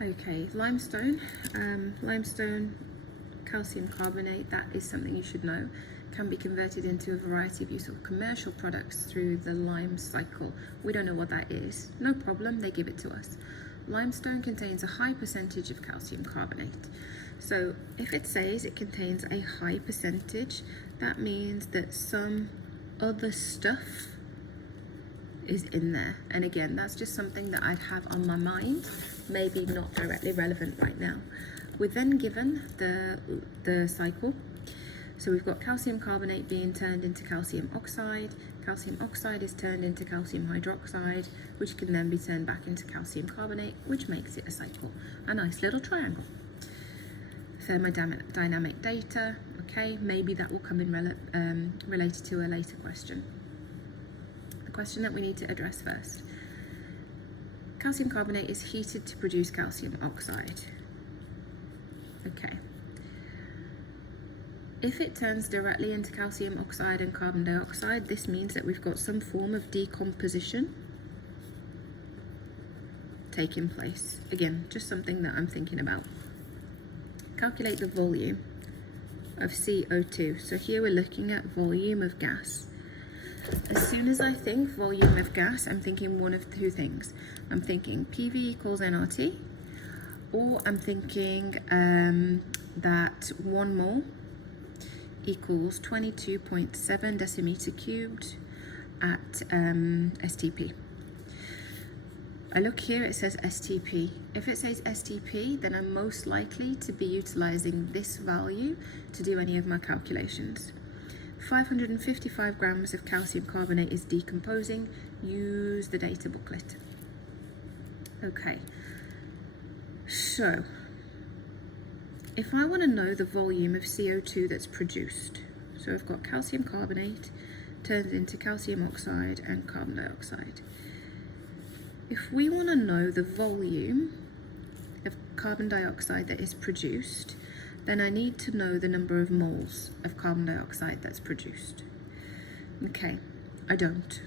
Okay, limestone. Limestone calcium carbonate, that is something you should know, can be converted into a variety of useful commercial products through the lime cycle. We don't know what that is. No problem, they give it to us. Limestone contains a high percentage of calcium carbonate. So if it says it contains a high percentage, that means that some other stuff is in there. And again, that's just something that I'd have on my mind, maybe not directly relevant right now. We're then given the cycle. So we've got calcium carbonate being turned into calcium oxide. Calcium oxide is turned into calcium hydroxide, which can then be turned back into calcium carbonate, which makes it a cycle, a nice little triangle. Thermodynamic data, okay, maybe that will come in related to a later question. The question that we need to address first. Calcium carbonate is heated to produce calcium oxide. Okay. If it turns directly into calcium oxide and carbon dioxide, this means that we've got some form of decomposition taking place. Again, just something that I'm thinking about. Calculate the volume of CO2. So here we're looking at volume of gas. As soon as I think volume of gas, I'm thinking one of two things. I'm thinking PV equals nRT, or I'm thinking that 1 mole equals 22.7 decimeter cubed at STP. I look here, it says STP. If it says STP, then I'm most likely to be utilizing this value to do any of my calculations. 555 grams of calcium carbonate is decomposing. Use the data booklet. Okay, so if I want to know the volume of CO2 that's produced, so I've got calcium carbonate turned into calcium oxide and carbon dioxide. If we want to know the volume of carbon dioxide that is produced, then I need to know the number of moles of carbon dioxide that's produced. Okay, I don't.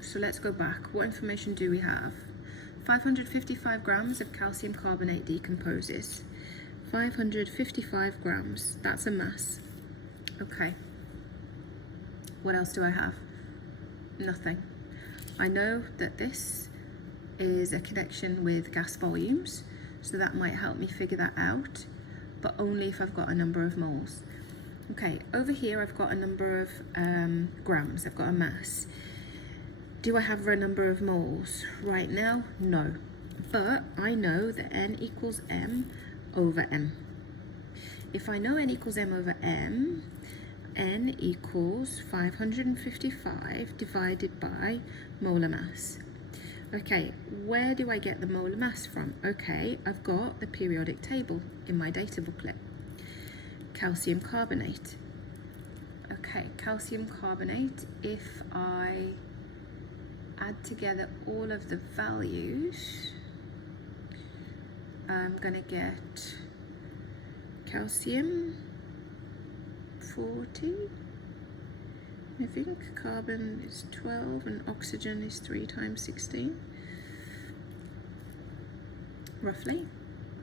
So let's go back. What information do we have? 555 grams of calcium carbonate decomposes. 555 grams, that's a mass. Okay. What else do I have? Nothing. I know that this is a connection with gas volumes, so that might help me figure that out, but only if I've got a number of moles. Okay, over here I've got a number of grams, I've got a mass. Do I have a number of moles? Right now, no. But I know that N equals M over M. If I know N equals M over M, N equals 555 divided by molar mass. Okay, where do I get the molar mass from? Okay, I've got the periodic table in my data booklet. Calcium carbonate. Okay, calcium carbonate, if I add together all of the values, I'm gonna get calcium 40, I think, carbon is 12, and oxygen is 3 times 16, roughly.